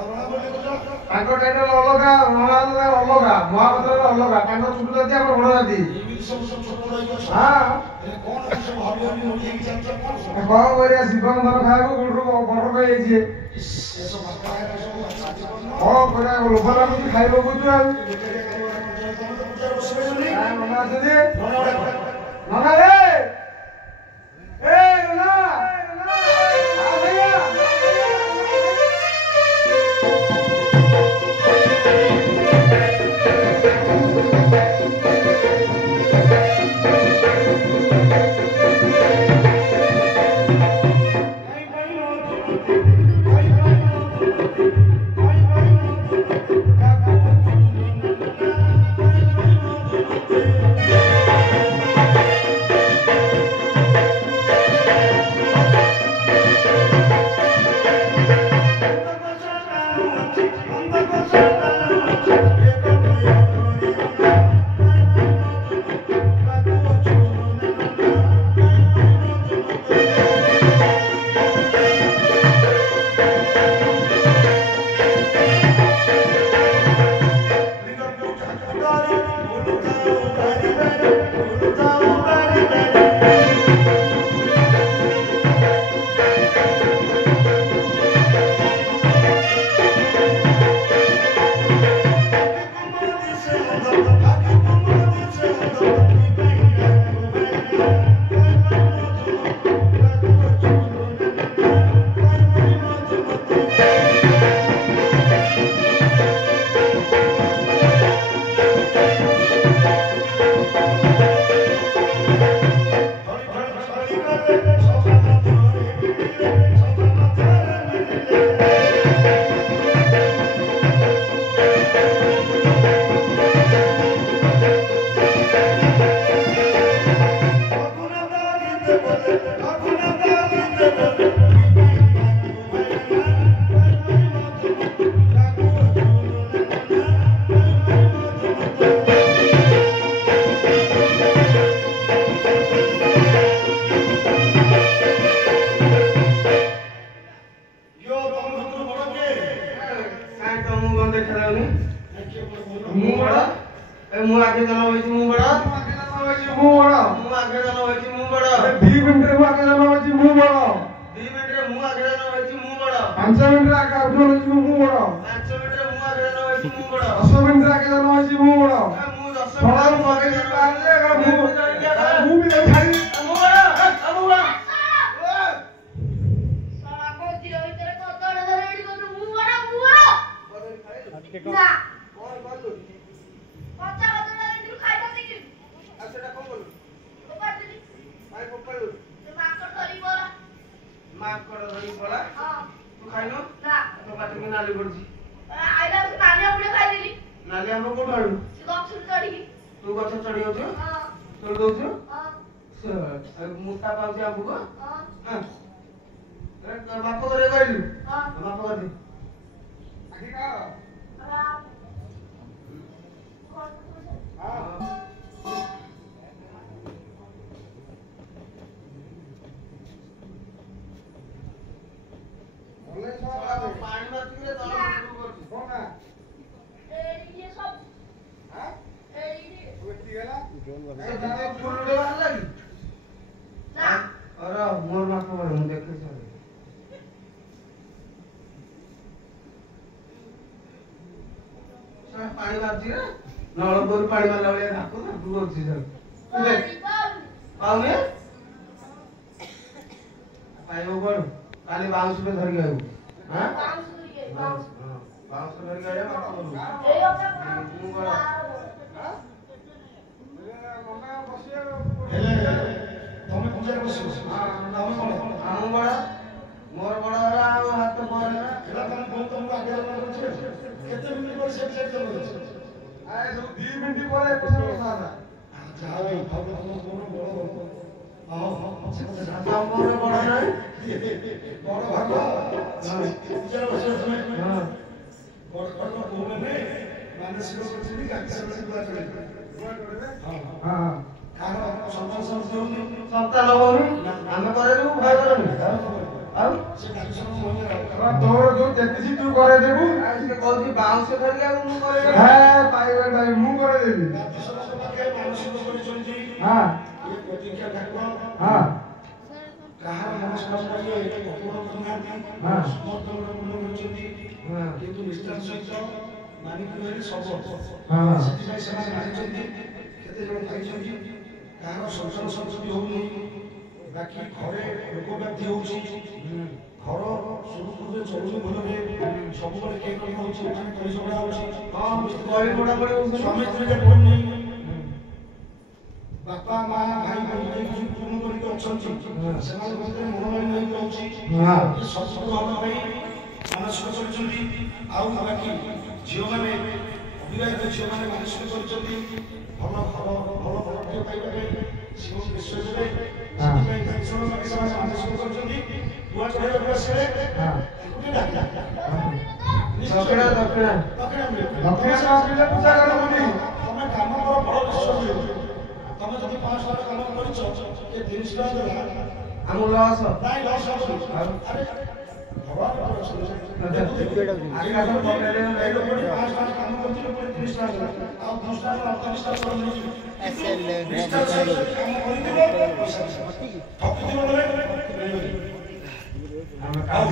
ତାଙ୍କ ଟାଇଟଲ ଅଲଗା, ଅଲଗା, ମହାପାତ୍ର ଅଲଗା, ତାଙ୍କ ଛୋଟ ଜାତି ଆମର ବଡ ଜାତି। କଣ କରିବା ଶିବଙ୍କ ଧନ ଖାଇବାକୁ କୋଉଠୁ ବଡ ହେଇଯାଇଛି। କଣ କରିବା ଲୋଭ ଲାଗୁଛି ଖାଇ ପକଉଛୁ ଆଉ। ନନା ଅଛନ୍ତି ନନା ରେ ଆଉ ସେ ଡାକି ସବୁ ମହିଳା ତୋର ଯୋଉ ତେତିଶି ତୁ କରେଇ ଦେବୁ ସେ କହୁଛି ବାଉଁଶ ଧରିକି ଆଉ ମୁଁ କରେଇ ହେ ପାଇବେ ପାଇବେ ମୁଁ କରେଇ ଦେବି ରାଜ୍ୟସଭାଙ୍କ ପାଖେ ମାନସିକ କରିଛନ୍ତି ହଁ ଏ ପ୍ରତିଜ୍ଞା ଠାକୁର ହଁ କାହାର ମନସ୍କାମନାରେ ଅପୂର୍ଣ୍ଣ କରୁନାହାନ୍ତି ହଁ। ସମର୍ଥନ ପୂର୍ଣ୍ଣ କରିଛନ୍ତି ହଁ। କିନ୍ତୁ ନିଷ୍ଠାର ସହିତ ମାନିକି ରହିଲେ ସବୁ ହଁ। ସେଥିପାଇଁ ସେମାନେ ମାନିଛନ୍ତି କେତେ ଜଣ ପାଇଛନ୍ତି କାହାର ସନ୍ତାନ ସନ୍ତତି ହଉନି ବାକି ଘରେ ରୋଗ ବ୍ୟାଧି ହଉଛି ଘର ସୁରୁଖୁରୁରେ ଚଳୁନି ଭଲରେ ସବୁବେଳେ କିଏ କଣ ହଉଛି ମାନେ କଳି ଝଗଡ଼ା ହଉଛି ସ୍ୱାମୀ ସ୍ତ୍ରୀ ଜାଣିପାରୁନି ବାପା ମା ଭାଇ ଭଉଣୀ ଯିଏ ପୂର୍ଣ୍ଣ କରିକି ଅଛନ୍ତି ସେମାନଙ୍କ ଭିତରେ ମନୋମାଳିନ୍ୟ ହେଇକି ରହୁଛି ଏ ସବୁ ହବା ପାଇଁ ମାନସିକ କରିଛନ୍ତି ଆଉ ବାକି ଝିଅମାନେ ଅବିବାହିତ ଝିଅମାନେ ମାନସିକ କରିଛନ୍ତି ଭଲ ଘର ଭଲ ଘରଟିଏ ପାଇବା ପାଇଁ ଶିବଙ୍କୁ ବିଶ୍ୱାସ ଦେବେ ସେଥିପାଇଁ ସେମାନେ ମାନସିକ କରିଛନ୍ତି ନୂଆ ଚଢ଼େଇବାକୁ ଆସିଲେ ତାଙ୍କୁ ଟିକେ ଡାକିଲା ଦକ୍ଷିଣା ଦକ୍ଷିଣା ଦକ୍ଷିଣା ମିଳିବ ଦକ୍ଷିଣା ନ ମିଳିଲେ ପୂଜା କରିବୁନି ତମେ କାମ କର ବଡ଼ ବିଶ୍ୱାସ ମିଳିବ ତମେ ଯଦି 500 ଟଙ୍କା କାମ କରିଛ ଏ 300 ଟଙ୍କା ଦେଲା ଆମ ଲସ୍ ନାଇଁ ଲସ୍ ହବନି ଆରେ ଭଗବାନ ଏଇ ଲୋକଟି 500 ଟଙ୍କା କାମ କରୁଛି ଲୋକଟି 30 ଟଙ୍କା ଦେଲା ଆଉ 10 ଟଙ୍କା 48 ଟଙ୍କା ଚଳ ନେଇଯିବ କାମ କରିଥିବ ପଇସା ଠକିଥିବ ବୋଲେ ଆଉ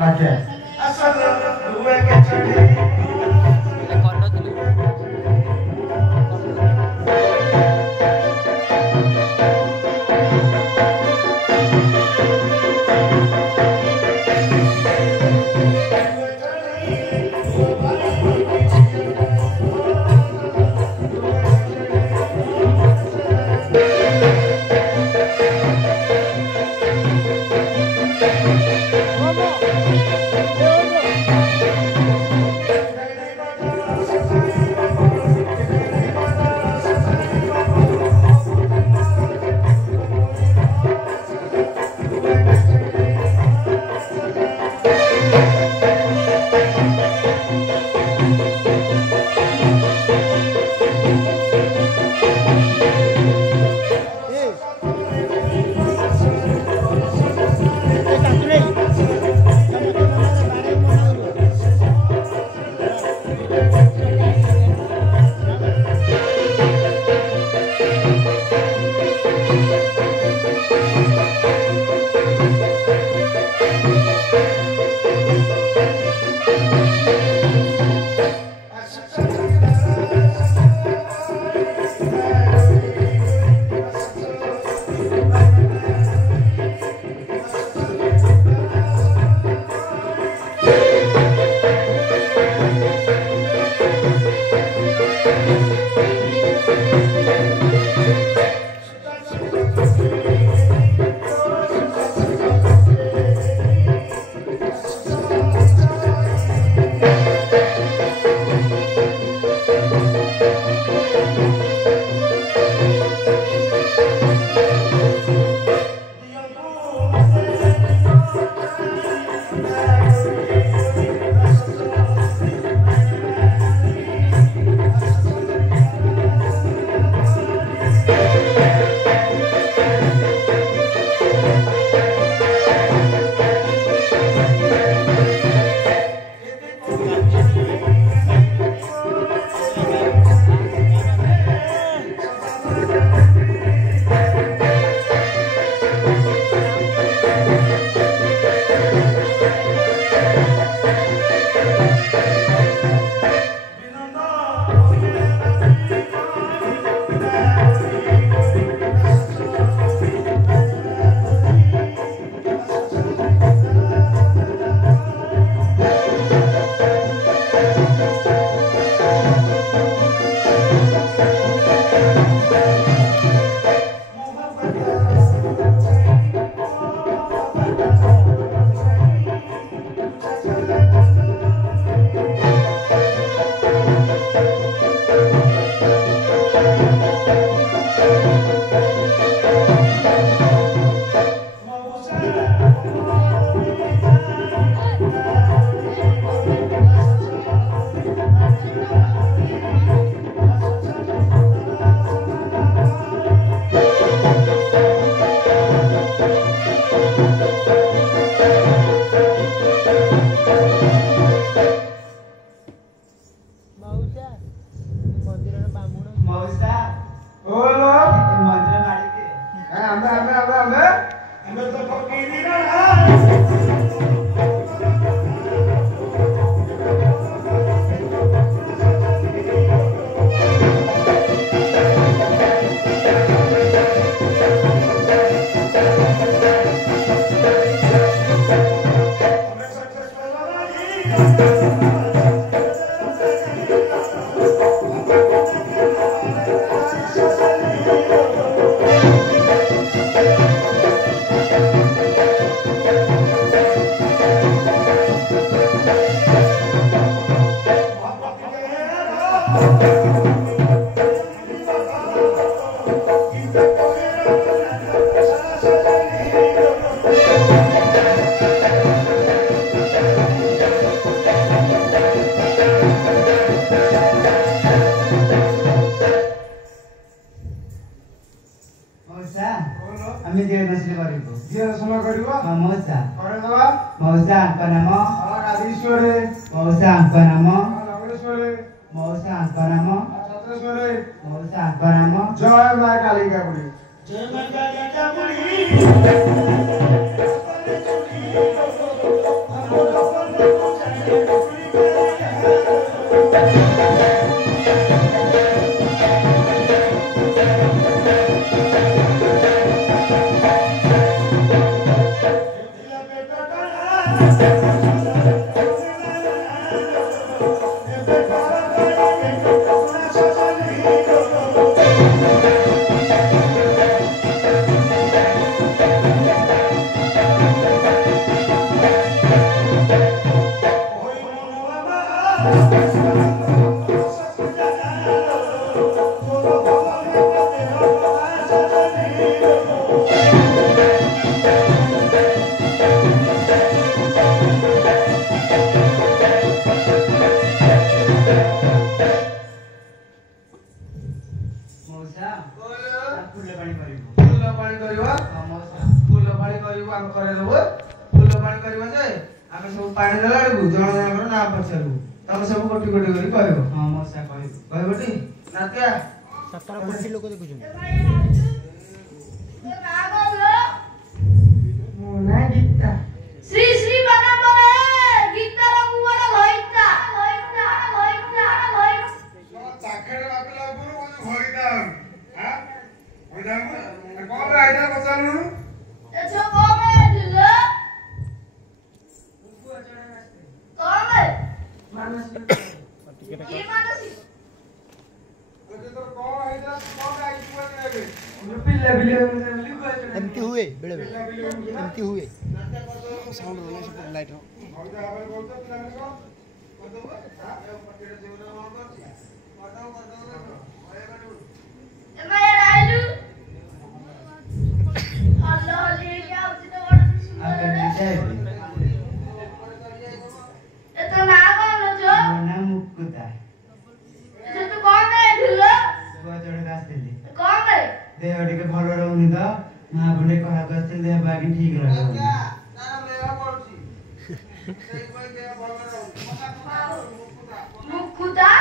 ଡାକିଆ ଆସଲ ଦୁଆ କେ ଚଢି আমি দিয়ে দর্শন করিব দিয়ে দর্শন করিব মৌসা করে দেবা মৌসা নাম রাধেশ্বরে মৌসা নাম নগরেশ্বরে মৌসা নাম ছত্রেশ্বরে মৌসা নাম জয় মা কালিকা বুড়ি जय मां कालिका बुढ़ी एमती हुए बेड़े बेड़े एमती हुए साउंड होने से लाइट हो देह टिके भल रहउनी त महापुणे कहा करथिन देह बाकी ठीक रहउनी ना मेरा पड़छि सेई कोई देह भल रहउनी मुकुदा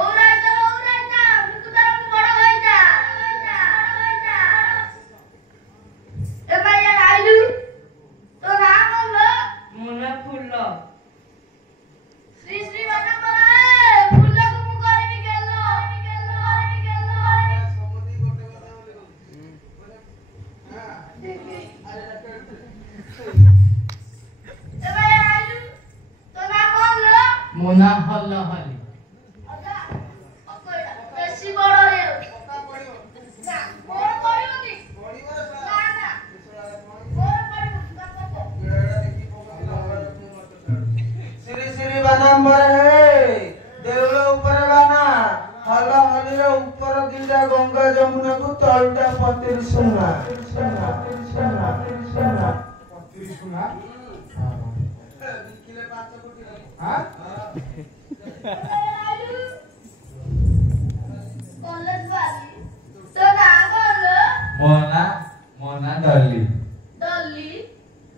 ओराइता मुकुदा रा बड़ होइता ए भाई आइलु तो नाम बोल मुना फुल्ल श्री श्री बना परे फुल्ल को मु करबी गेलो समोदी गोटे কথা बोले ए भाई आइलु तो नाम बोल मुना हल्ला हली अदा अकोइडा बेसी बड़ हे पक्का पड़ियो ना बड़ पड़ियोनी पड़ियो रे ना ना बड़ पड़ियो ना पको एड़ा देखि पक्का श्री श्री बानांबर हे देउल ऊपर बाना हल्ला हली रे ऊपर दिलदा गंगा जमुना को तळटा पतिर सुना पत्री सुना किले 5 कोटी हां कॉलेज वाली तो नाम बोल मोना डॉली डॉली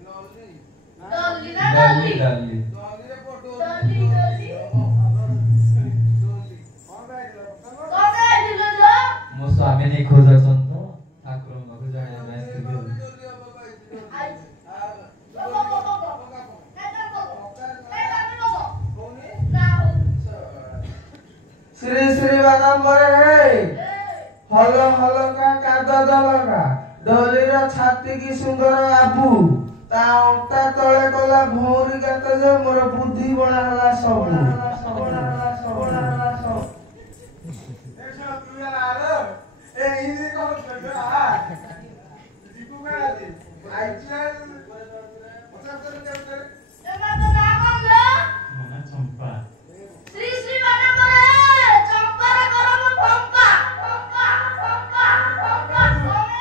लॉली डॉली ना डॉली डॉली डॉली लॉली रे फोटो डॉली कौन है दिलो जो मो स्वामी ने खोजा संत ठाकुर को जाने में आई बको ना हो श्री श्री बानांबर हे हलो हलो का कादा दलका डोली रा छाती की सुंदर आबू ତା ଅଣ୍ଟା ତଳେ କଲା ଭଉଁରୀ ଗାତ ଯେ ମୋର ବୁଦ୍ଧି ବଣା ହେଲା ସବୁ। ମନା ଚମ୍ପା ଶ୍ରୀ ଶ୍ରୀ ମାନବରେ ଚମ୍ପାର ଗରମ ପମ୍ପା ପମ୍ପା ପମ୍ପା ପମ୍ପା କମେ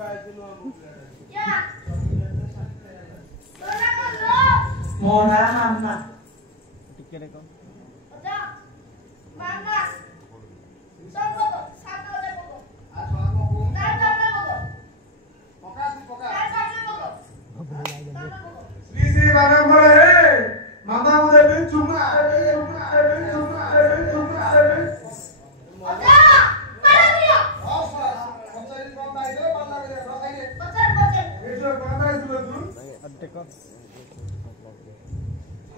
ଆଇଥିଲ ୟା ତୋରା କଲ ମୋ ନାଁ ମାମା। ଟିକେ ଦେଖ ଯା ମାନା ସର୍ବତ ସାତରେ ପକ ତାର ତାର ପକ ତାର ତାର ପକ ଶ୍ରୀ ଶ୍ରୀ ବାରମ୍ବାର ହେ ମାମା ମୁଦେ ବି ଚୁମା ଅଜା ପାଲା କରିଅ ପଚାର ପଚାର ଏଇଟା କଣ ପାଇଥିଲ ତୁ ଦେଖ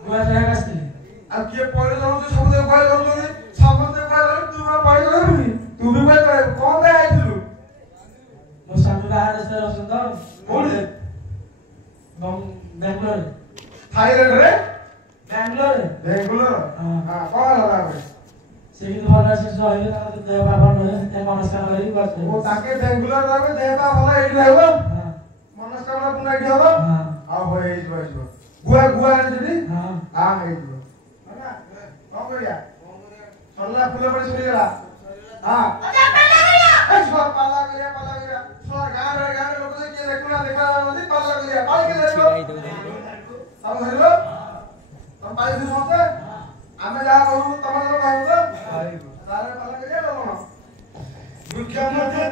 ଗୁଆ ଜାଗା ଆସିଥିଲି। ଆଉ କିଏ ପଇଲେ ଯାଉଛୁ ସମସ୍ତେ ପଇଲେ ଯାଉଛନ୍ତି ସମସ୍ତେ ପଇଲେ ତୁ କଣ ପଇଲେ ଯାଉନି ତୁ ବି ପଇଲେ କଣ ପାଇଁ ଆଇଥିଲୁ ମୋ ସ୍ୱାମୀ ବାହାର ଦେଶରେ ଅଛନ୍ତି ତ। କୋଉଠି ବାଙ୍ଗାଲୋରରେ। ଥାଇଲାଣ୍ଡରେ ବାଙ୍ଗାଲୋରରେ। ବେଙ୍ଗୁଲୋର ହଁ। ହଁ କଣ ହେଲା ତାପରେ ସେ କିନ୍ତୁ ଭଲ ସେ ରହିବେ ତାଙ୍କ ଦେହ ପା ଭଲ ରହେ ସେଥିପାଇଁ ମନସ୍କାମନା କରିକି କରିଥିଲେ। ଓ ତାକେ ବେଙ୍ଗୁଲୋର ରହିବେ ଦେହ ପା ଭଲ ଏଇଠି ରହିବ ହଁ ମନସ୍କାମନା ପୁଣି ଏଇଠି ହବ ହଁ ଆଉ ହୋଇ ହେଇଯିବ ଗୁଆ ଗୁଆ ଆଣିଥିଲି ହଁ। ହେଇଯିବ ହେଲା କଣ କରିବା ସରିଲା ଫୁଲ ପଡ଼ି ସରିଗଲା ହଁ ଅଜା ପାଲା କରିଅ ଏ ଛୁଆ ପାଲା କରିବା ଛୁଆ ଗାଁରେ ଲୋକ ଯେ କିଏ ଦେଖୁନା ଦେଖାଯାଉନାହାନ୍ତି ପାଲା କରିବା ପାଳି କିଏ ଧରିବ ତମେ ଧରିବ ତମେ ପାଳି ଧରିବ ସମସ୍ତେ ଆମେ ଯାହା କରୁ ତମେ କହିବ ତ ତାହେଲେ ପାଲା କରିବା ଆଉ କଣ ଦୁଃଖ ମତେ